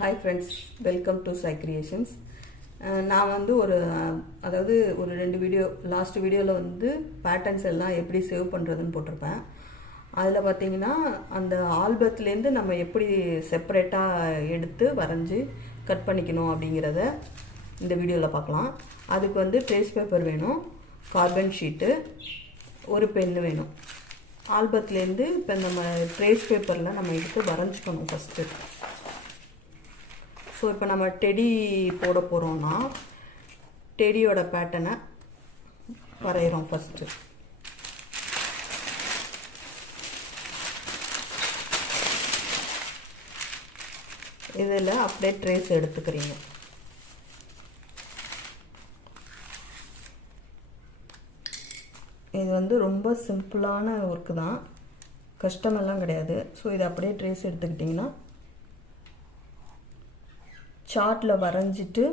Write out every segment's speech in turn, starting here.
Hi friends, welcome to Sai Creations. நான் வந்து அதாவது ஒரு 2 வீடியோ லாஸ்ட் வீடியோவில் வந்து பேட்டர்ன்ஸ் எல்லாம் எப்படி சேவ் பண்ணுறதுன்னு போட்டிருப்பேன். அதில் பார்த்தீங்கன்னா அந்த ஆல்பத்துலேருந்து நம்ம எப்படி செப்பரேட்டாக எடுத்து வரைஞ்சி கட் பண்ணிக்கணும் அப்படிங்கிறத இந்த வீடியோவில் பார்க்கலாம். அதுக்கு வந்து ட்ரேஸ் பேப்பர் வேணும், கார்பன் ஷீட்டு, ஒரு பென்னு வேணும். ஆல்பத்துலேருந்து இப்போ நம்ம ட்ரேஸ் பேப்பரில் நம்ம எடுத்து வரைஞ்சிக்கணும் ஃபஸ்ட்டு. ஸோ இப்போ நம்ம டெடி போட போகிறோம்னா டெடியோட பேட்டர்னை வரைகிறோம் ஃபஸ்ட்டு. இதில் அப்படியே ட்ரேஸ் எடுத்துக்கிறீங்க. இது வந்து ரொம்ப சிம்பிளான ஒர்க்கு தான், கஷ்டமெல்லாம் கிடையாது. ஸோ இதை அப்படியே ட்ரேஸ் எடுத்துக்கிட்டிங்கன்னா சார்ட்டில் வரைஞ்சிட்டு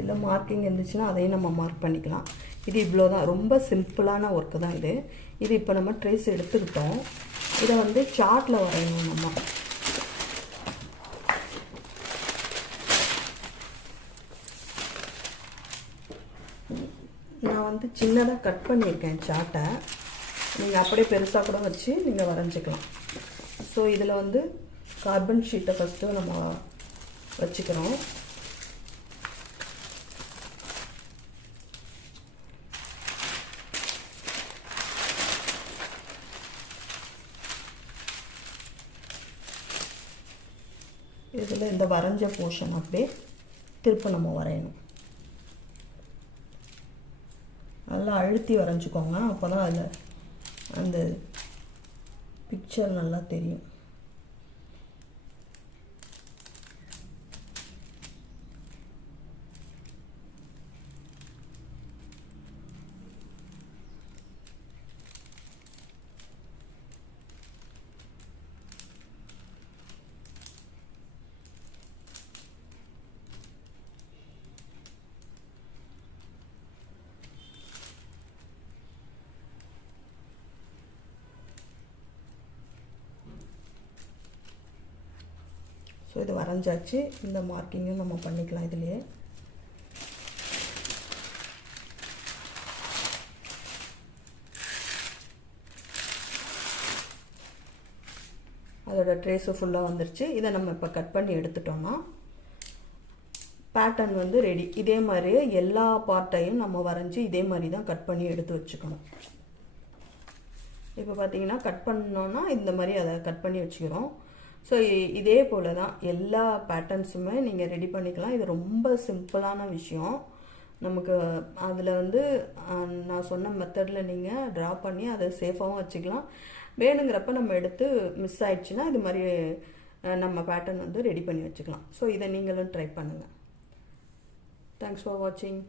இல்லை மார்க்கிங் இருந்துச்சுன்னா அதையும் நம்ம மார்க் பண்ணிக்கலாம். இது இவ்வளோ தான், ரொம்ப சிம்பிளான ஒர்க்கு தான் இது. இது இப்போ நம்ம ட்ரேஸ் எடுத்துக்கிட்டோம். இதை வந்து சார்ட்டில் வரையணும் நம்ம. நான் வந்து சின்னதாக கட் பண்ணியிருக்கேன் சார்ட்டை. நீங்கள் அப்படியே பெருசாக கூட வச்சு நீங்கள் வரைஞ்சிக்கலாம். ஸோ இதில் வந்து கார்பன் ஷீட்டை ஃபஸ்ட்டு நம்ம வச்சுக்கிறோம். இதில் இந்த வரைஞ்ச போர்ஷன் அப்படியே திருப்ப நம்ம வரையணும். நல்லா அழுத்தி வரைஞ்சிக்கோங்க, அப்போ தான் அதில் அந்த பிக்சர் நல்லா தெரியும். ஸோ இது வரைஞ்சாச்சு. இந்த மார்க்கிங்கும் நம்ம பண்ணிக்கலாம் இதுலேயே. அதோட ட்ரேஸு ஃபுல்லாக வந்துருச்சு. இதை நம்ம இப்போ கட் பண்ணி எடுத்துட்டோம்னா பேட்டர்ன் வந்து ரெடி. இதே மாதிரியே எல்லா பார்ட்டையும் நம்ம வரைஞ்சி இதே மாதிரி தான் கட் பண்ணி எடுத்து வச்சுக்கணும். இப்போ பார்த்தீங்கன்னா கட் பண்ணோன்னா இந்த மாதிரி அதை கட் பண்ணி வச்சுக்கிறோம். ஸோ இதே போல் தான் எல்லா பேட்டர்ன்ஸுமே நீங்கள் ரெடி பண்ணிக்கலாம். இது ரொம்ப சிம்பிளான விஷயம். நமக்கு அதில் வந்து நான் சொன்ன மெத்தடில் நீங்கள் ட்ரா பண்ணி அதை சேஃபாகவும் வச்சுக்கலாம். வேணுங்கிறப்ப நம்ம எடுத்து மிஸ் ஆயிடுச்சுன்னா இது மாதிரி நம்ம பேட்டர்ன் வந்து ரெடி பண்ணி வச்சுக்கலாம். ஸோ இதை நீங்களும் ட்ரை பண்ணுங்கள். தேங்க்ஸ் ஃபார் வாட்சிங்.